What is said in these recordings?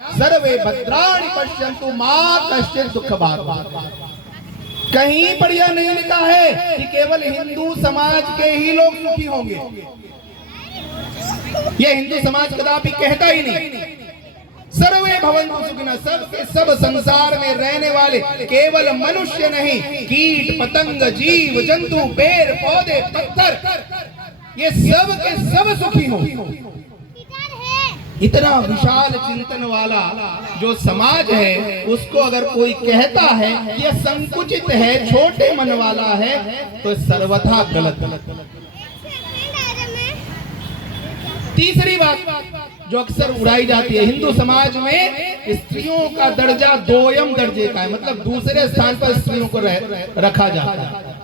सर्वे भद्राणि पश्यन्तु मां कश्चित् दुःखभाग्। कहीं पर यह नहीं लिखा है कि केवल हिंदू समाज के ही लोग सुखी होंगे। यह हिंदू समाज कदापि कहता ही नहीं। सर्वे भवन्तु सुखिनः, सब के सब संसार में रहने वाले, केवल मनुष्य नहीं, कीट पतंग जीव जंतु पेड़ पौधे पत्थर, ये सब के सब सुखी हो। इतना विशाल चिंतन वाला जो समाज है, उसको अगर कोई कहता है कि यह संकुचित है, छोटे मन वाला है, तो सर्वथा गलत। तीसरी बात जो अक्सर उड़ाई जाती है, हिंदू समाज में स्त्रियों का दर्जा दोयम दर्जे का है, मतलब दूसरे स्थान पर स्त्रियों को रखा जाता है।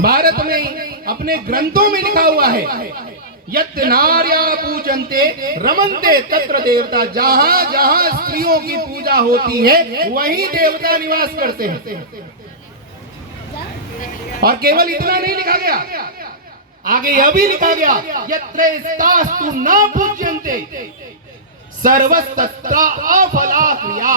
भारत में अपने ग्रंथों में लिखा हुआ है, यत् नार्या पूजन्ते रमन्ते तत्र देवता। जहां जहां स्त्रियों की पूजा होती है, वहीं देवता निवास करते हैं। और केवल इतना नहीं लिखा गया, आगे यह भी लिखा गया, यत्र स्तास्तु न पूज्यन्ते सर्वस्तत्र अफला क्रिया।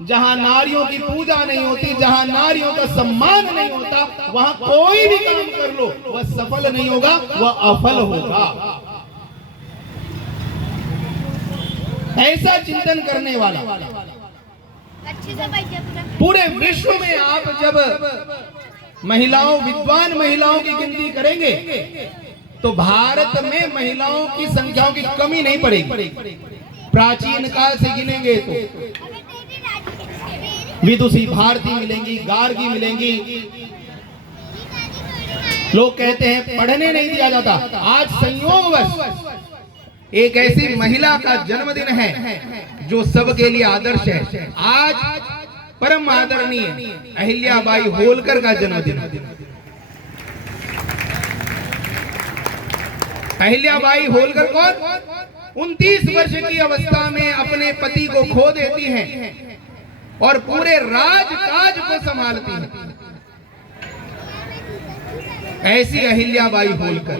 जहां नारियों की पूजा नहीं होती, जहां नारियों का सम्मान नहीं होता, वहां कोई भी काम कर लो, वह सफल नहीं होगा, वह अफल होगा। ऐसा चिंतन करने वाला पूरे विश्व में आप जब महिलाओं, विद्वान महिलाओं की गिनती करेंगे, तो भारत में महिलाओं की संख्याओं की कमी नहीं पड़ेगी। प्राचीन काल से गिनेंगे तो विदुषी भारती मिलेंगी, गार्गी मिलेंगी। लोग कहते हैं पढ़ने नहीं दिया जाता। आज संयोगवश एक ऐसी महिला का जन्मदिन है जो सबके लिए आदर्श है। आज परम आदरणीय अहिल्याबाई होलकर का जन्मदिन। अहिल्याबाई होलकर कौन? 29 वर्ष की अवस्था में अपने पति को खो देती हैं और पूरे राजकाज को संभालती है। ऐसी अहिल्याबाई होलकर।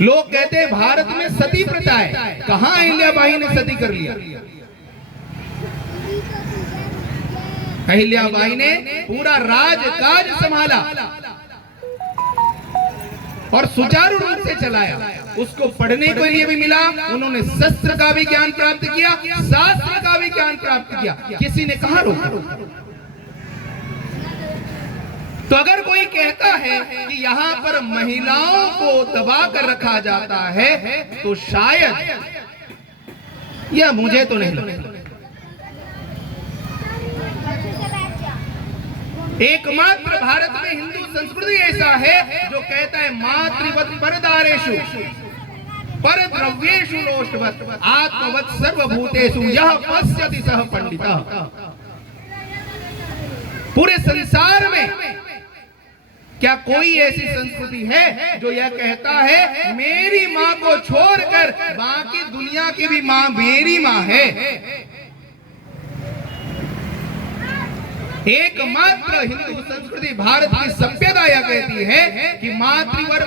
लोग कहते हैं भारत में सती प्रथा है। कहां अहिल्याबाई ने सती कर लिया? अहिल्याबाई ने पूरा राजकाज संभाला और सुचारू रूप से चलाया। उसको पढ़ने के लिए भी मिला, उन्होंने शस्त्र का भी ज्ञान प्राप्त किया, शास्त्र का भी ज्ञान प्राप्त किया। किसी ने कहा रोका? तो अगर कोई कहता है कि यहाँ पर महिलाओं को दबा कर रखा जाता है, तो शायद, यह मुझे तो नहीं लगता, एकमात्र भारत में हिंदू संस्कृति ऐसा है जो कहता है मातृवत परदारेषु परद्रव्येषु लोष्टवत् आत्मवत् सर्वभूतेषु यः पश्यति सः पंडितः। पूरे संसार में क्या कोई ऐसी संस्कृति है जो यह कहता है मेरी माँ को छोड़कर बाकी दुनिया की भी माँ मेरी माँ है? एकमात्र हिंदू संस्कृति, भारत की सभ्यता यह कहती है कि मातृवर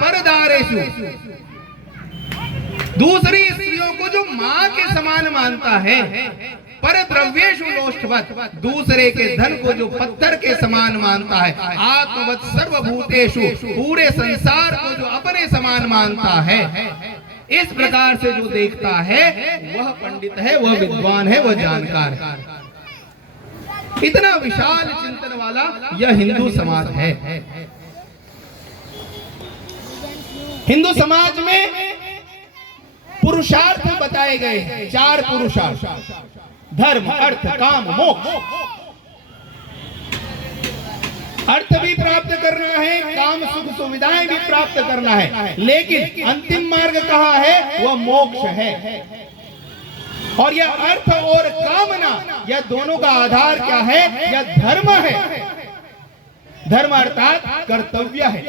परदारेषु, दूसरी स्त्रियों को जो माँ के समान मानता है, परद्रव्येषु लोष्टवत्, दूसरे के धन को जो पत्थर के समान मानता है, आत्मवत् सर्वभूतेषु, पूरे संसार को जो अपने समान मानता है, इस प्रकार से जो देखता है वह पंडित है, वह विद्वान है, वह जानकार है। इतना विशाल चिंतन वाला यह हिंदू समाज है। हिंदू समाज में पुरुषार्थ बताए गए हैं, 4 पुरुषार्थ: धर्म, अर्थ, काम, मोक्ष। अर्थ भी प्राप्त करना है, काम सुख सुविधाएं भी प्राप्त करना है, लेकिन अंतिम मार्ग कहाँ है? वह मोक्ष है। और यह अर्थ और कामना, यह दोनों का आधार क्या है? यह धर्म है। धर्म अर्थात कर्तव्य है।